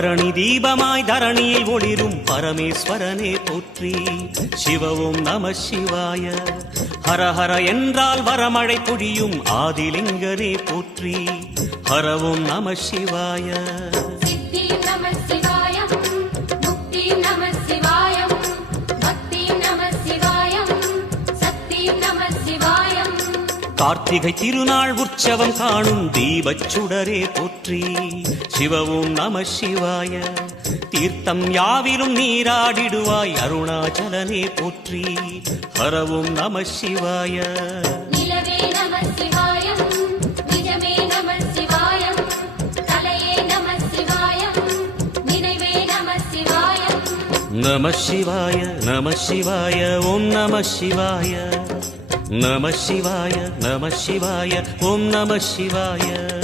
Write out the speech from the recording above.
பரணி தீபமாய் தரணியில் ஒளிரும் பரமேஸ்வரனே போற்றி. சிவ ஓம் நம சிவாய. ஹர ஹர என்றால் வரமழை பொழியும் ஆதிலிங்கனே போற்றி. ஹர ஓம் நம சிவாய. கார்த்திகை திருநாள் உற்சவம் காணும் தீபச்சுடரே போற்றி. சிவ ஓம் நம சிவாய. தீர்த்தம் யாவிலும் நீராடிடுவாய் அருணாச்சலனே போற்றி. ஹர ஓம் நம சிவாய. நம சிவாய நம சிவாய ஓம் நம சிவாய. நம சிவாய நம சிவாய ஓம் நம சிவாய.